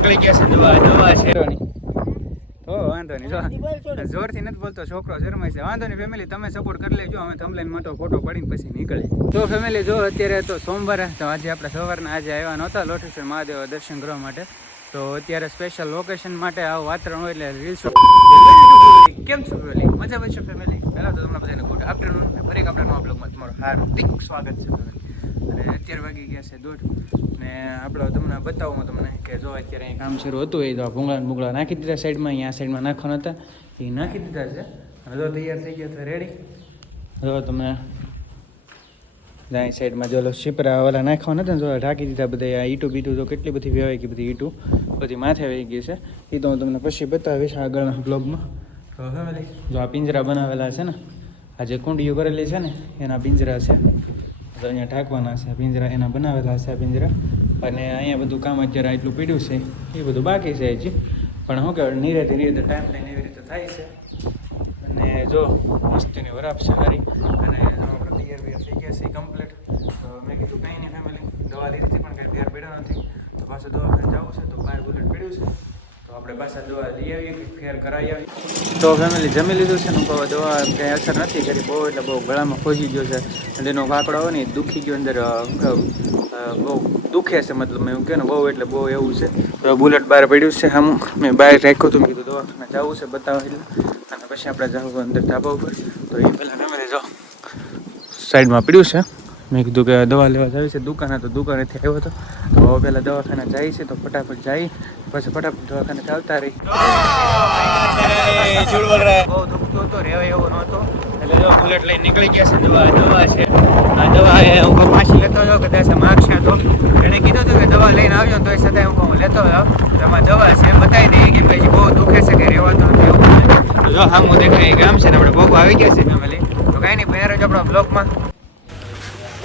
નીકળી ગયા છે દવા દવા છે. તો વાંધો નહીં જોરથી નથી બોલતો છોકરો શરમાય છે. વાંધો નહીં ફેમિલી તમે સપોર્ટ કરી લેજો. અમે તમને મોટો ફોટો પડીને પછી નીકળી તો ફેમિલી જો અત્યારે તો સોમવારે તો આજે આપણે સવારના આજે આવ્યા નહોતા લોટેશ્વર મહાદેવ દર્શન કરવા માટે. તો અત્યારે સ્પેશિયલ લોકેશન માટે આવું વાતાવરણ હોય એટલે રીલ્સ કેમ છો ફેમિલી મજા પછી ફેમિલી પહેલાં તો તમને બધાને ગુડ આફ્ટરનૂન ફરી આપણા નવા બ્લોગમાં તમારું હાર્દિક સ્વાગત છે. અત્યારે વાગી ગયા છે દોઢ. ને આપણે તમને બતાવું તમને કે જો અત્યારે અહીં કામ શરૂ હતું, એ તો આ ભૂંગળા ભૂંગળા નાખી દીધા સાઈડમાં, અહીંયા સાઈડમાં નાખવાના હતા. એ નાખી દીધા છે. જો તૈયાર થઈ ગયા તો રેડી જો તમને દાઈ સાઈડમાં જો શીપરા વાળા નાખવાના હતા ને, જો ઢાંકી દીધા બધા આ ઈટું બીટું તો કેટલી બધી ગઈ બધી ઈટું, બધી માથે આવી ગઈ છે. એ તો હું તમને પછી બતાવીશ આગળના બ્લોગમાં ફેમિલી જો આ પિંજરા બનાવેલા છે ને, આ જે કુંડીઓ કરેલી છે ને, એના પિંજરા છે. તો અહીંયા ઢાંકવાના છે, પિંજરા એના બનાવેલા છે પિંજરા. અને અહીંયા બધું કામ અત્યારે આટલું પીડ્યું છે, એ બધું બાકી છે હજી. પણ શું કહેવાય ધીરે ધીરે ટાઈમ લઈને એવી રીતે થાય છે. અને જો મસ્તીની વરાપ છે સારી અને આપણે તૈયાર બૈયાર થઈ ગયા છે કમ્પ્લીટ તો મેં કીધું કંઈ નહીં ફેમિલી દવા લીધી હતી પણ કંઈ ઘેર પડ્યો નથી તો પાછું દવાખાને જવું છે તો બહાર બુલેટ પડ્યું છે તો આપણે પાછા દવા કરાવી આવીએ તો ફેમિલી જમી લીધું છે કહો દવા કંઈ અસર નથી કરી બહુ, એટલે બહુ ગળામાં ખોજી ગયો છે. અને એનો કાકડો હોય ને દુખી ગયો અંદર બહુ દુખે છે મતલબ મેં એવું કહે ને બહુ એટલે બહુ એવું છે. બુલેટ બહાર પડ્યું છે હમ મેં બહાર રાખ્યું હતું કીધું દવાખાને જવું છે બતાવવા એટલે. અને પછી આપણે જવું અંદર ધાબા ઉપર. તો એ પહેલાં ફેમિલી જો સાઈડમાં પડ્યું છે. મેં કીધું કે દવા લેવા જાય છે દુકાને, તો દુકાનેથી આવ્યો હતો. તો હવે પહેલાં દવાખાને જાય છે, તો ફટાફટ જાય. પછી ફટાફટ દવાખાને આવતા રહી. બહુ દુખતો હતો, રહેવાય એવો નહોતો એટલે જો બુલેટ લઈને નીકળી ગયા છે, દવા દવા છે. આ દવા હું પાછી લેતો હતો કદાચ માગશે તો. એણે કીધું હતું કે દવા લઈને આવજો, તો એ છતાં હું લેતો જાઉં. તો એમાં દવા છે બતાવી દઈએ કેમ કે બહુ દુખે છે કે રહેવાતું તો જો હા હું દેખાય, ગામ છે ને, આપણે ભોગ આવી ગયા છે, ફેમિલી. તો કાંઈ નહીં પહેરો જ આપણા બ્લોગમાં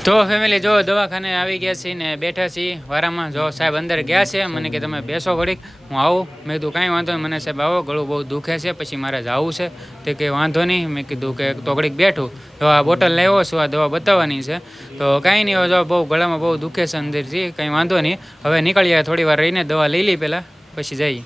તો ફેમિલી જો દવાખાને આવી ગયા છીએ ને બેઠા છીએ, વારામાં જો સાહેબ અંદર ગયા છે, મને કે તમે બેસો ઘડીક, હું આવું. મેં કીધું કાંઈ વાંધો નહીં, મને સાહેબ આવો, ગળું બહુ દુખે છે, પછી મારે જવું છે. તે કે વાંધો નહીં, મેં કીધું કે તો ઘડીક બેઠું. તો આ બોટલ લાવ્યો છું આ દવા બતાવવાની છે? તો કાંઈ નહીં જો બહુ ગળામાં બહુ દુખે છે અંદરથી કંઈ વાંધો નહીં. હવે નીકળીએ, થોડી વાર રહીને દવા લઈ લઈ પહેલાં, પછી જઈએ.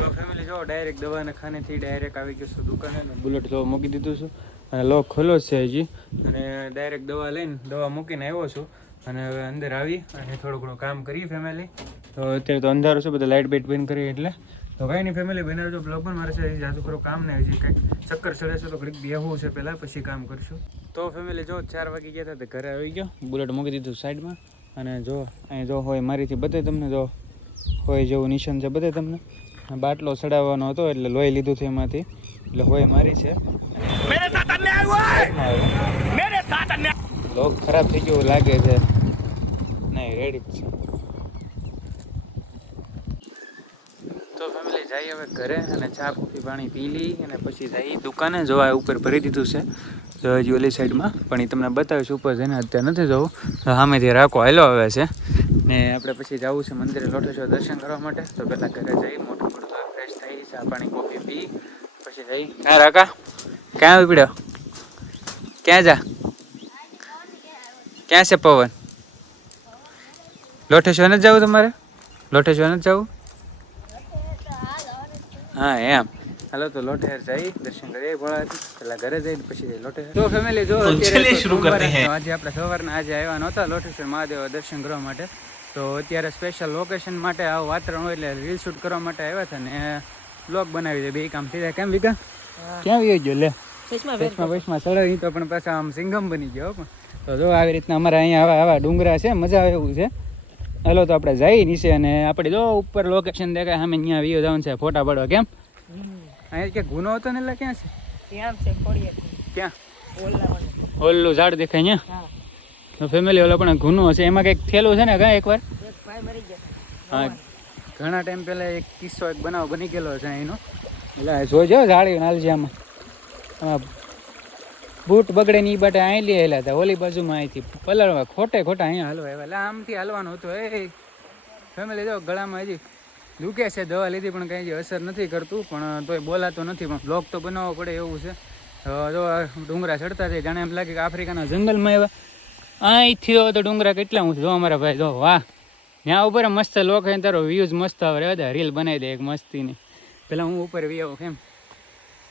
તો ફેમિલી જો ડાયરેક્ટ દવાને ખાનેથી ડાયરેક્ટ આવી ગયો છું દુકાને બુલેટ જો મૂકી દીધું છું. અને લોક ખુલ્લો છે હજી. અને ડાયરેક્ટ દવા લઈને દવા મૂકીને આવ્યો છું. અને હવે અંદર આવી અને થોડું ઘણું કામ કરીએ ફેમિલી તો અત્યારે તો અંધારું છે, બધા લાઇટ બાઇટ બંધ કરી એટલે. તો કાંઈ નહીં ફેમિલી બનાવજો બ્લોગ પણ મારે છે જાજુ ખરો કામ નહીં, હજી કંઈક ચક્કર ચડે છે તો ઘડીક બેહવું છે પહેલાં, પછી કામ કરશું. તો ફેમિલી જો ચાર વાગી ગયા હતા તો ઘરે આવી ગયો. બુલેટ મૂકી દીધું સાઈડમાં અને જો, અહીં જો હોય મારીથી બધે તમને, જો હોય જેવું નિશાન છે બધે તમને. બાટલો ચડાવવાનો હતો એટલે લોહી લીધું છે એમાંથી. એટલે હોય મારી છે. લોક ખરાબ થઈ ગયો એવું લાગે છે. નહીં રેડી જ છે. તો ફેમિલી જઈએ હવે ઘરે અને ચા કોફી પાણી પી લઈ અને પછી જઈ દુકાને. જોવા ઉપર ભરી દીધું છે જો હજી ઓલી સાઈડમાં પણ એ તમને બતાવીશ ઉપર જઈને અત્યારે નથી જવું. સામેથી રાખો. હાલો આવે છે. ને આપણે પછી જવું છે મંદિરે લોટેશ્વર દર્શન કરવા માટે. તો પહેલાં ઘરે જઈ મોટું મોટું ફ્રેશ થઈ ચા પાણી કોફી પી પછી જઈ. ક્યાં રાખા ક્યાં આવી પડ્યો? ક્યાં જા ક્યાં છે પવન લોટેશ્વર નથી જવું તમારે લોટેશ્વર નથી જવું હા એમ હાલો તો લોટેર જઈ દર્શન કરીએ ભોળાથી પેલા ઘરે જઈને પછી જઈ લોટેર તો ફેમિલી જો અત્યારે તો સોમવારે તો આજે આપણે સવારના આજે આવ્યા નહોતા લોટેશ્વર મહાદેવ દર્શન કરવા માટે તો અત્યારે સ્પેશિયલ લોકેશન માટે આવું વાતાવરણ હોય એટલે રીલ શૂટ કરવા માટે આવ્યા હતા ને બ્લોગ બનાવી દે બે કામ થઈ જાય. કેમ વિકા? ક્યાં આવી ગયો લે? ચશ્મા બસમાં ચડાવી તો પણ પાછા આમ સિંગમ બની ગયો પણ તો જો આવી રીતના અમારે અહીંયા આવા આવા ડુંગરા છે મજા આવે એવું છે. હાલો તો આપણે જઈ નીચે અને આપણે જો ઉપર લોકેશન દેખાય સામે અહીંયા વિયો જવાનું છે ફોટા પાડવા કેમ? અહીંયા ક્યાં ગુનો હતો ને એટલે ક્યાં છે? ત્યાં છે ક્યાં? ઓલું ઝાડ દેખાય અહીંયા તો ફેમિલી ઓલો પણ ગુનો છે એમાં કંઈક થયેલું છે ને કાં એકવાર? હા ઘણા ટાઈમ પહેલાં એક કિસ્સો એક બનાવ બની ગયેલો છે એનો એટલે જોજો ઝાડી નાલજી આમાં. બૂટ બગડે ને એ બાટે અહીં લઈ આવેલા હતા ઓલી બાજુમાં અહીંથી પલળવા, ખોટે ખોટા અહીંયા હલવા આવ્યા. એટલે આમથી હલવાનું હતું, એ ફેમિલી જો ગળામાં હજી દુખે છે, દવા લીધી પણ કંઈ અસર નથી કરતું, પણ તોય બોલાતો નથી, પણ બ્લોક તો બનાવવો પડે એવું છે. જો ડુંગરા ચડતા છે, જાણે એમ લાગે કે આફ્રિકાના જંગલમાં એવા અહીંથી તો ડુંગરા કેટલા હું જો અમારા ભાઈ, જો, વાહ. ત્યાં ઉપર મસ્ત લોક તારો વ્યૂઝ મસ્ત આવે. રહેવા રીલ બનાવી દે એક મસ્તીની. પહેલાં હું ઉપર વી કેમ?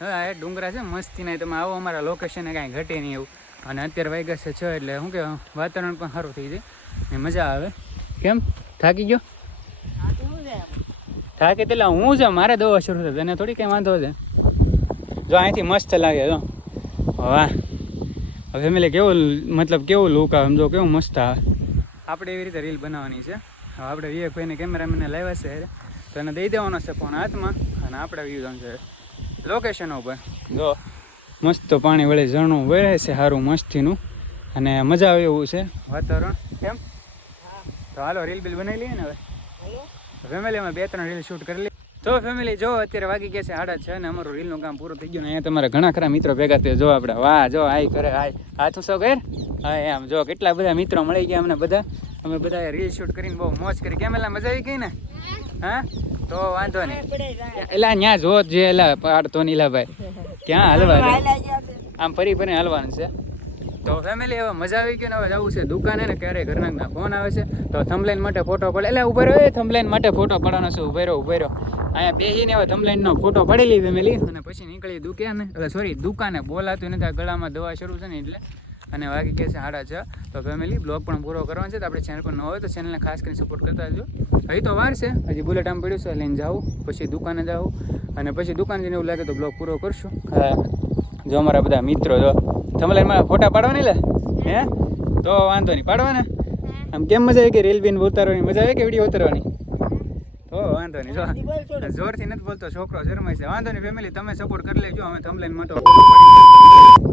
હવે આ એ ડુંગરા છે મસ્તી નહીં તમે આવો અમારા લોકેશને કાંઈ ઘટે નહીં એવું. અને અત્યારે વાગ્યા છે છ એટલે શું કે વાતાવરણ પણ સારું થઈ જાય. ને મજા આવે. કેમ? થાકી ગયો? થાકી તેલા હું છે, મારે દવા શરૂ થશે તને થોડી કંઈ વાંધો છે. જો અહીંથી મસ્ત લાગે, જો. વાહ. ફેમિલી કેવું, મતલબ કેવું લુક આવે? સમજો કેવું મસ્ત આવે. આપણે એવી રીતે રીલ બનાવવાની છે. હવે આપણે વિવેકભાઈને કેમેરામેનને લાવ્યા છે. તો એને દઈ દેવાનો છે ફોન હાથમાં અને આપણે વ્યૂ છે. લોકેશન ઉપર જો. મસ્ત પાણી વળી ઝરણું વહે છે સારું મસ્તીનું. અને મજા આવે એવું છે. વાતાવરણ કેમ? તો હાલો રીલ બિલ બનાવી લઈએ ને હવે? ફેમિલીમાં બે ત્રણ રીલ શૂટ કરી લઈએ. તો ફેમિલી જો અત્યારે વાગી ગયા છે સાડા છ ને અમારું રીલનું કામ પૂરું થઈ ગયું ને અહીંયા તમારા ઘણા ખરા મિત્રો ભેગા થયા. જો આપણે વાહ જો આય કરે આય. હાથું સૌ ઘેર? હા એમ. જો કેટલા બધા મિત્રો મળી ગયા અમને બધા. અમે બધા રીલ શૂટ કરીને બહુ મોજ કરી. કેમ એલા મજા આવી ગઈ ને? હા? તો વાંધો નહીં. પડે. એલા ત્યાં જોત જે એલા પાડતો નીલાભાઈ ક્યાં હાલવા. આમ ફરી ફરી હાલવાનું છે. તો ફેમિલી હવે મજા આવી ગઈ ને હવે જવું છે દુકાને ને ક્યારે ઘરના ફોન આવે છે. તો થમલાઈન માટે ફોટો પડે એટલે ઊભો રહ્યો થમલાઈન માટે ફોટો પડવાનો છે, ઊભો રહ્યો ઊભો રહ્યો. અહીંયા બેસીને હવે થમલાઈનનો ફોટો પડેલી ફેમિલી અને પછી નીકળી દુકાને એટલે સોરી દુકાને બોલાતું નથી ગળામાં દવા શરૂ છે ને એટલે અને વાગી ગયા છે સાડા છ. તો ફેમિલી બ્લોગ પણ પૂરો કરવાનો છે. તો આપણે ચેનલ પર ન હોય તો ચેનલને ખાસ કરીને સપોર્ટ કરતા જજો હજી તો વાર છે. હજી બુલેટ આમ પડ્યું છે લઈને જાઉં. પછી દુકાને જાઉં. અને પછી દુકાન જઈને એવું લાગે તો બ્લોગ પૂરો કરશું. જો અમારા બધા મિત્રો જો. તમે મારા ફોટા પાડવાની લે? હે? તો વાંધો નહીં પાડવાના? આમ કેમ મજા આવી કે રેલ બીન ઉતારવાની? મજા આવે કે વીડિયો ઉતારવાની? તો વાંધો નહીં જો. જોરથી નથી બોલતો છોકરો શરમાય છે. વાંધો નહીં ફેમિલી તમે સપોર્ટ કરી લેજો. અમે થમલાઈન માટે